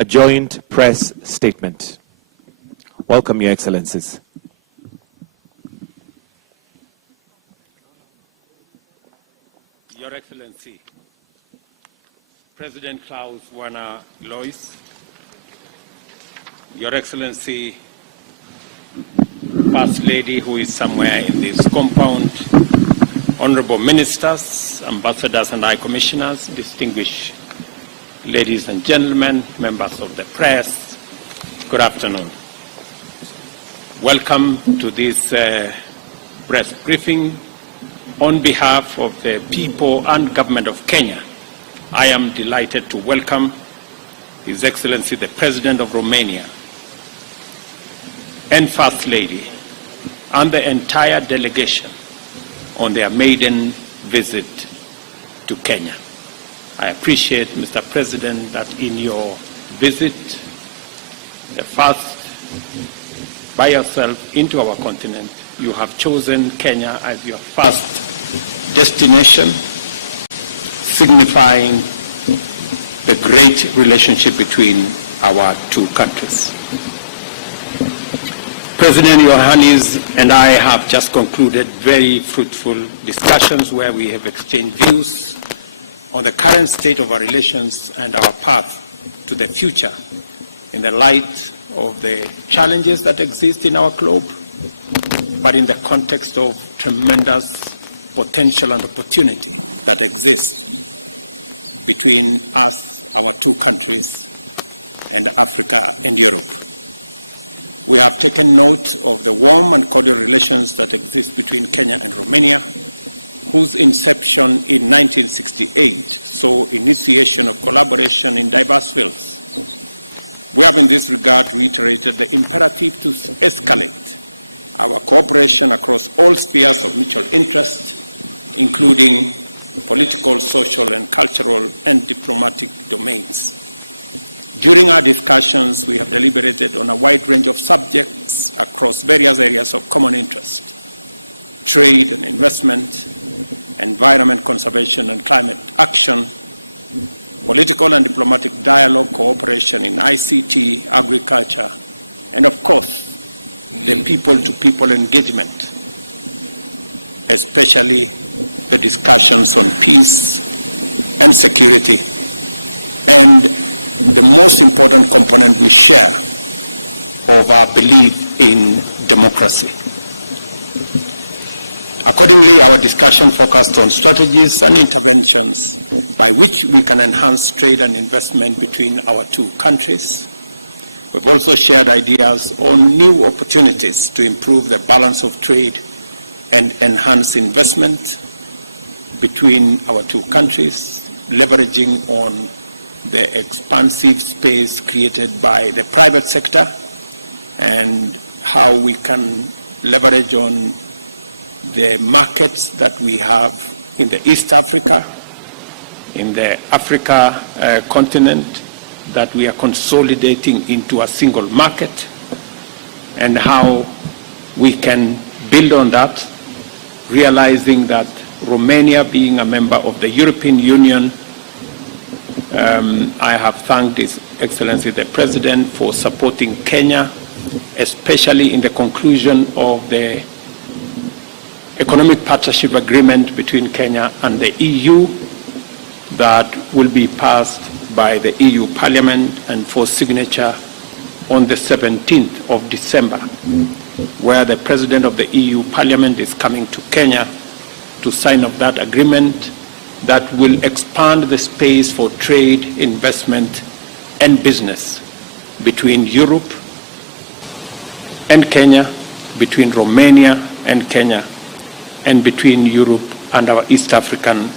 A joint press statement. Welcome, Your Excellencies. Your Excellency, President Klaus Werner Lois, Your Excellency, First Lady who is somewhere in this compound, honorable ministers, ambassadors and high commissioners, distinguished ladies and gentlemen, members of the press, good afternoon. Welcome to this press briefing. On behalf of the people and government of Kenya, I am delighted to welcome His Excellency the President of Romania and First Lady and the entire delegation on their maiden visit to Kenya. I appreciate, Mr. President, that in your visit, the first by yourself into our continent, you have chosen Kenya as your first destination, signifying the great relationship between our two countries. President Iohannis and I have just concluded very fruitful discussions where we have exchanged views on the current state of our relations and our path to the future in the light of the challenges that exist in our globe, but in the context of tremendous potential and opportunity that exists between us, our two countries, and Africa and Europe. We have taken note of the warm and cordial relations that exist between Kenya and Romania, whose inception in 1968 saw initiation of collaboration in diverse fields. We have in this regard reiterated the imperative to escalate our cooperation across all spheres of mutual interest, including political, social, and cultural and diplomatic domains. During our discussions, we have deliberated on a wide range of subjects across various areas of common interest: trade and investment, environment conservation and climate action, political and diplomatic dialogue, cooperation in ICT, agriculture, and of course, the people-to-people engagement, especially the discussions on peace and security, and the most important component we share of our belief in democracy. Accordingly, our discussion focused on strategies and interventions by which we can enhance trade and investment between our two countries. We've also shared ideas on new opportunities to improve the balance of trade and enhance investment between our two countries, leveraging on the expansive space created by the private sector and how we can leverage on the markets that we have in the East Africa, in the Africa continent, that we are consolidating into a single market, and how we can build on that, realizing that Romania being a member of the European Union, I have thanked His Excellency the President for supporting Kenya, especially in the conclusion of the Economic Partnership Agreement between Kenya and the EU that will be passed by the EU Parliament and for signature on the 17th of December, where the President of the EU Parliament is coming to Kenya to sign up that agreement that will expand the space for trade, investment, and business between Europe and Kenya, between Romania and Kenya, and between Europe and our East African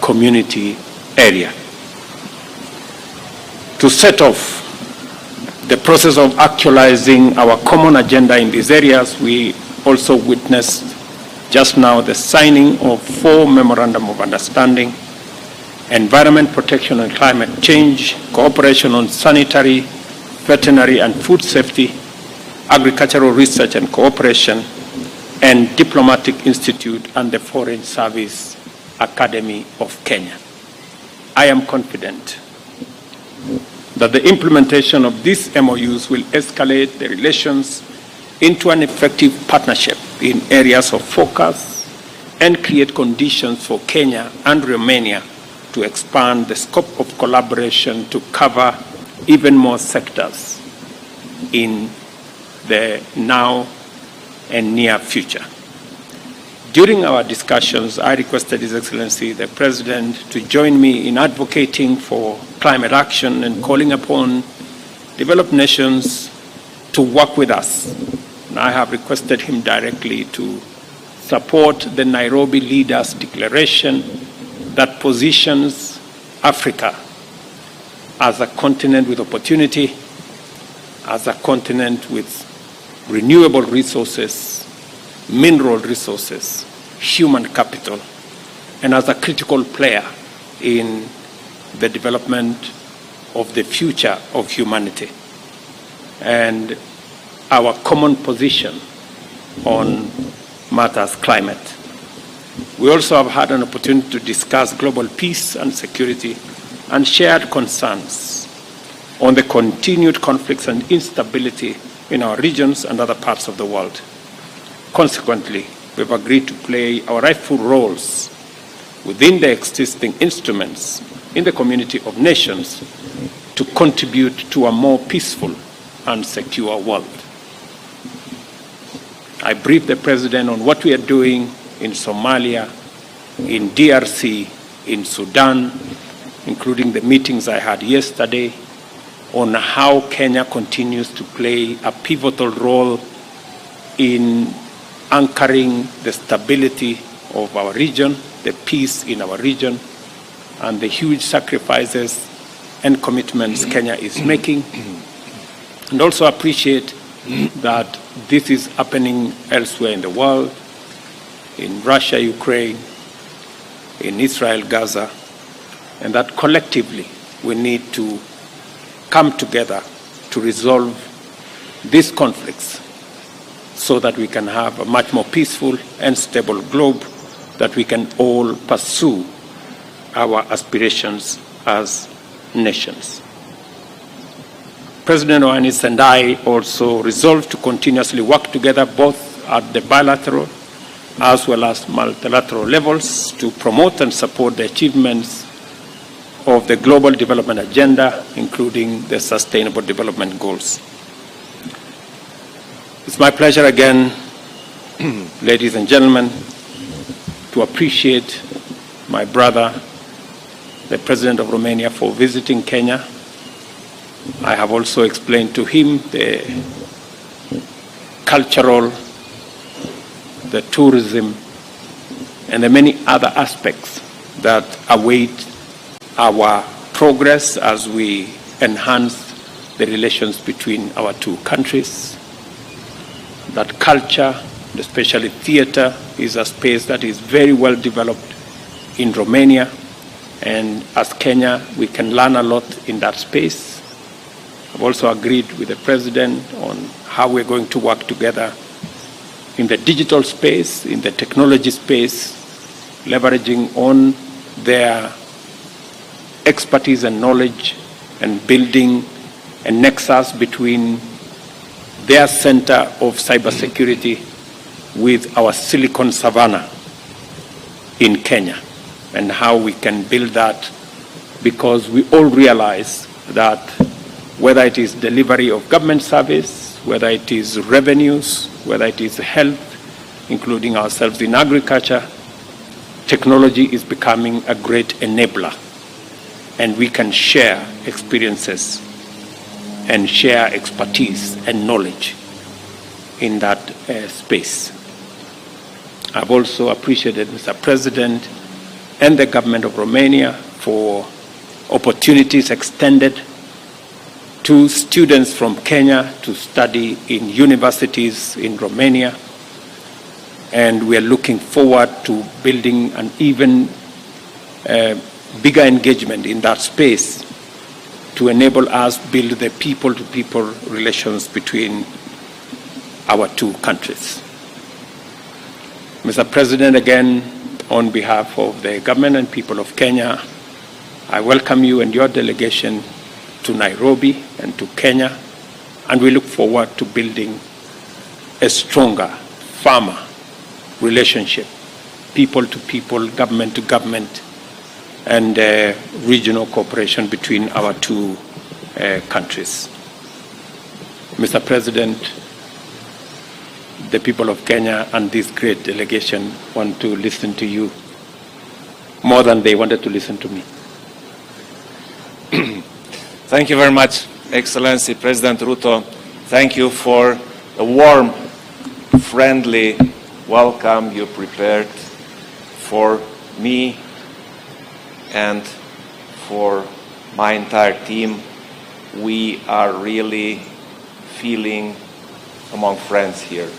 community area. To set off the process of actualizing our common agenda in these areas, we also witnessed just now the signing of 4 memorandum of understanding: environment protection and climate change, cooperation on sanitary, veterinary and food safety, agricultural research and cooperation, and Diplomatic Institute and the Foreign Service Academy of Kenya. I am confident that the implementation of these MOUs will escalate the relations into an effective partnership in areas of focus and create conditions for Kenya and Romania to expand the scope of collaboration to cover even more sectors in the now and near future. During our discussions, I requested His Excellency the President to join me in advocating for climate action and calling upon developed nations to work with us. And I have requested him directly to support the Nairobi Leaders' Declaration that positions Africa as a continent with opportunity, as a continent with renewable resources, mineral resources, human capital, and as a critical player in the development of the future of humanity. And our common position on matters climate. We also have had an opportunity to discuss global peace and security and shared concerns on the continued conflicts and instability in our regions and other parts of the world. Consequently, we've agreed to play our rightful roles within the existing instruments in the community of nations to contribute to a more peaceful and secure world. I briefed the President on what we are doing in Somalia, in DRC, in Sudan, including the meetings I had yesterday, on how Kenya continues to play a pivotal role in anchoring the stability of our region, the peace in our region, and the huge sacrifices and commitments Kenya is making. And also appreciate that this is happening elsewhere in the world, in Russia, Ukraine, in Israel, Gaza, and that collectively we need to come together to resolve these conflicts so that we can have a much more peaceful and stable globe that we can all pursue our aspirations as nations. President Iohannis and I also resolved to continuously work together both at the bilateral as well as multilateral levels to promote and support the achievements of the Global Development Agenda, including the Sustainable Development Goals. It's my pleasure again, ladies and gentlemen, to appreciate my brother, the President of Romania, for visiting Kenya. I have also explained to him the cultural, the tourism, and the many other aspects that await our progress as we enhance the relations between our two countries. That culture, especially theater, is a space that is very well developed in Romania, and as Kenya, we can learn a lot in that space. I've also agreed with the President on how we're going to work together in the digital space, in the technology space, leveraging on their expertise and knowledge and building a nexus between their center of cybersecurity with our Silicon Savannah in Kenya, and how we can build that, because we all realize that whether it is delivery of government service, whether it is revenues, whether it is health, including ourselves in agriculture, technology is becoming a great enabler, and we can share experiences and share expertise and knowledge in that space. I've also appreciated Mr. President and the government of Romania for opportunities extended to students from Kenya to study in universities in Romania. And we are looking forward to building an even bigger engagement in that space to enable us build the people-to-people relations between our two countries. Mr. President, again, on behalf of the government and people of Kenya, I welcome you and your delegation to Nairobi and to Kenya, and we look forward to building a stronger, firmer relationship, people to people, government to government, and regional cooperation between our two countries. Mr. President, the people of Kenya and this great delegation want to listen to you more than they wanted to listen to me. Thank you very much, Excellency President Ruto. Thank you for the warm, friendly welcome you prepared for me and for my entire team. We are really feeling among friends here.